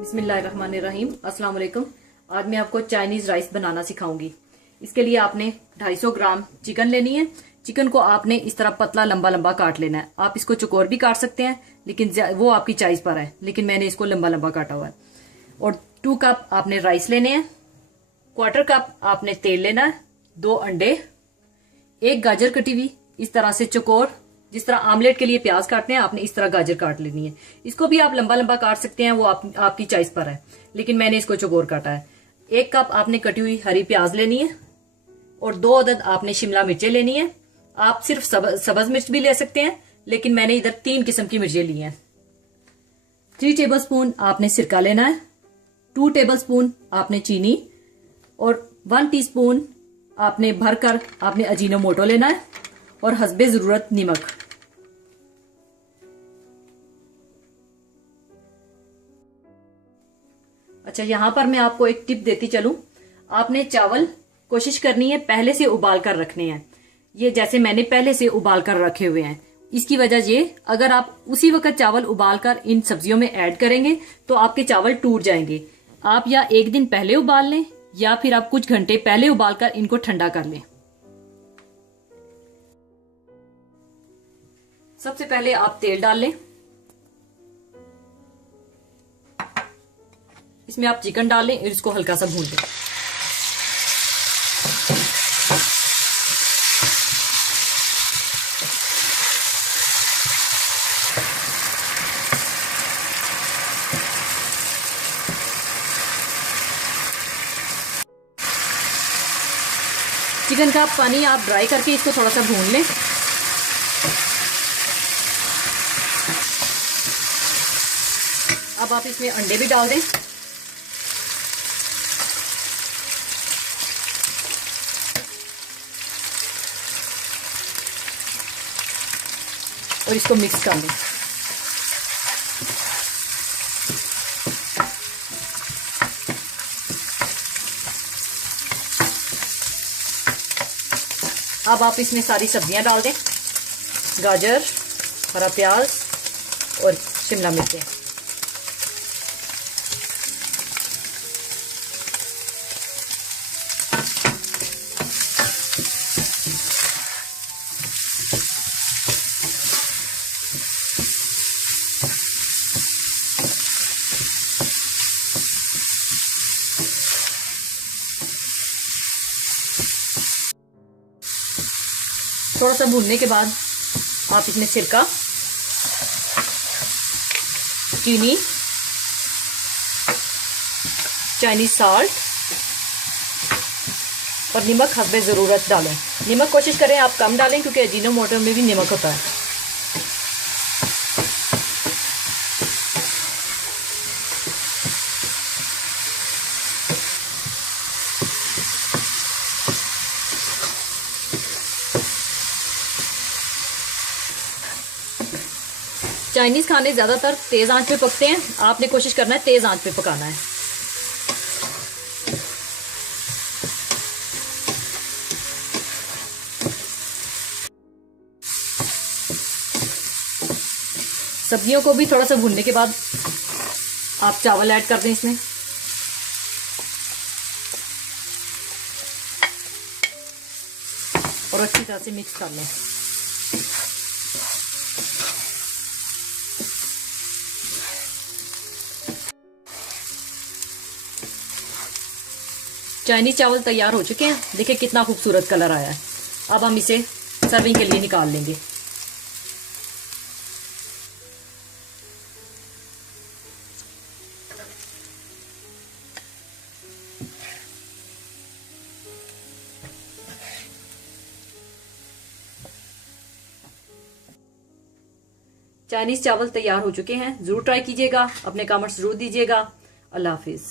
बिस्मिल्लाहिर्रहमानिर्रहीम। अस्सलाम वालेकुम। आज मैं आपको चाइनीज राइस बनाना सिखाऊंगी। इसके लिए आपने 250 ग्राम चिकन लेनी है। चिकन को आपने इस तरह पतला लंबा लंबा काट लेना है। आप इसको चौकोर भी काट सकते हैं, लेकिन वो आपकी चॉइस पर है, लेकिन मैंने इसको लंबा लंबा काटा हुआ है। और 2 कप आपने राइस लेने हैं, 1/4 कप आपने तेल लेना है, 2 अंडे, 1 गाजर कटी हुई इस तरह से चौकोर। जिस तरह आमलेट के लिए प्याज काटते हैं, आपने इस तरह गाजर काट लेनी है। इसको भी आप लंबा लंबा काट सकते हैं, वो आपकी चॉइस पर है, लेकिन मैंने इसको चौकोर काटा है। 1 कप आपने कटी हुई हरी प्याज लेनी है और 2 अदद आपने शिमला मिर्चें लेनी है। आप सिर्फ सब्ज मिर्च भी ले सकते हैं, लेकिन मैंने इधर 3 किस्म की मिर्चें ली हैं। 3 टेबलस्पून आपने सिरका लेना है, 2 टेबलस्पून आपने चीनी और 1 टीस्पून आपने भरकर आपने अजीनोमोटो लेना है और हस्बे जरूरत नमक। अच्छा, यहां पर मैं आपको एक टिप देती चलूं। आपने चावल कोशिश करनी है पहले से उबाल कर रखने हैं। ये जैसे मैंने पहले से उबाल कर रखे हुए हैं। इसकी वजह ये, अगर आप उसी वक्त चावल उबाल कर इन सब्जियों में ऐड करेंगे तो आपके चावल टूट जाएंगे। आप या एक दिन पहले उबाल लें या फिर आप कुछ घंटे पहले उबाल कर इनको ठंडा कर लें। सबसे पहले आप तेल डाल लें, इसमें आप चिकन डाल लें और इसको हल्का सा भून लें। चिकन का पानी आप ड्राई करके इसको थोड़ा सा भून लें। अब आप इसमें अंडे भी डाल दें। और इसको मिक्स कर लें। अब आप इसमें सारी सब्जियां डाल दें, गाजर, हरा प्याज और शिमला मिर्चें। थोड़ा सा भूनने के बाद आप इसमें सिरका, चीनी, चाइनीज साल्ट और नमक हस्बे जरूरत डालें। नमक कोशिश करें आप कम डालें, क्योंकि अजीनोमोटो में भी नमक होता है। चाइनीज खाने ज्यादातर तेज आंच पे पकते हैं, आपने कोशिश करना है तेज आंच पे पकाना है। सब्जियों को भी थोड़ा सा भूनने के बाद आप चावल ऐड कर दें इसमें। और अच्छी तरह से मिक्स कर लें। चाइनीज चावल तैयार हो चुके हैं। देखिए कितना खूबसूरत कलर आया है। अब हम इसे सर्विंग के लिए निकाल लेंगे। चाइनीज चावल तैयार हो चुके हैं। जरूर ट्राई कीजिएगा, अपने कमेंट्स जरूर दीजिएगा। अल्लाह हाफिज।